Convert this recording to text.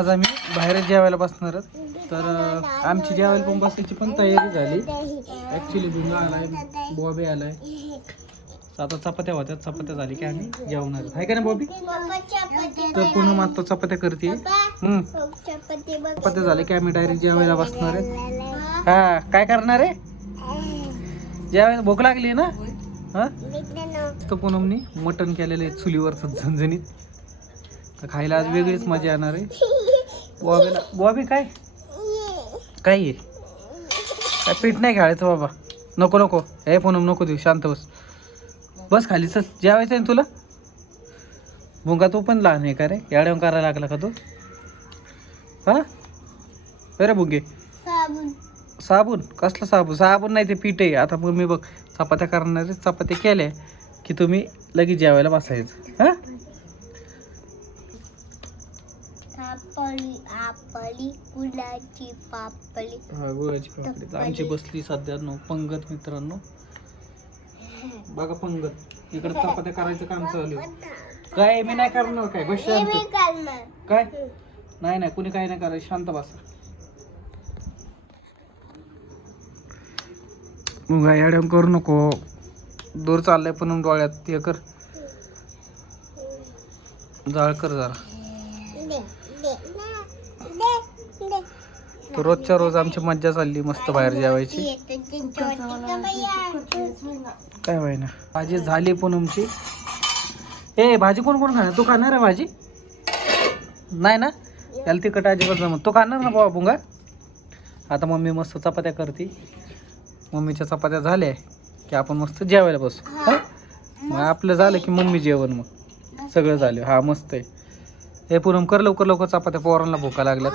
आज आम्ही बाहेरच जेवायला बसणार आहोत. तर आमची जेवायला पण बसायची पण तयारी झाली. ॲक्च्युली भुंगा आलाय, बॉबी आलाय. आता चपात्या होत्या, चपात्या झाली की आम्ही जेवणार आहे का ना बॉबी. तर पुन्हा मात्र चपात्या करते. चपात्या झाले की आम्ही डायरेक्ट जेवायला बसणार आहे. हा काय करणार आहे जेवायला. भूक लागली ना. हा तर पूनमनी मटण केलेलं आहे चुलीवरचं झणझणीत. तर खायला आज वेगळीच मजा येणार आहे. बॉबीला बॉबी काय काय आहे काय पीठ नाही खेळायचं बाबा. नको नको हे पूनम नको देऊ. शांत बस बस खाली. चल जेवायचं आहे ना तुला. भुंगा तू पण लहान आहे का रे. याड्या करायला लागला का तू. हा अरे भुंगे साबून कसलं साबून. साबून नाही ते पीठ आहे. आता मग मी बघ चपात्या करणारे. चपात्या केल्या की तुम्ही लगेच जेवायला बसायचं. हा गुळाची पापडी आमची बसली सध्या पंगत मित्रांनो. बघा पंगत इकडे चपात्या करायचं काम चालू आहे. काय मी नाही करणार काय. बस शांत. काय नाही नाही कुणी काही नाही करायचं. शांत बसा. मग याड्या करू नको. दूर चाललंय पण डोळ्यात ते कर. जाळ कर जरा. तर रोजच्या रोज आमची मज्जा चालली मस्त बाहेर जेवायची. काय व्हायना भाजी झाली पूनमची. ए भाजी कोण कोण खाणार. तू खाणार आहे भाजी. नाही ना त्याला तिखट अजिबात जमत. तू खाणार ना बाबा भुंगा. आता मम्मी मस्त चपात्या करते. मम्मीच्या चपात्या झाल्या की आपण मस्त जेवायला बसू. हा मग आपलं झालं की मम्मी जेवण मग सगळं झालं. हा मस्त आहे. हे पूनम कर लवकर लवकर चपात्या. पोरांना भुका लागल्यात.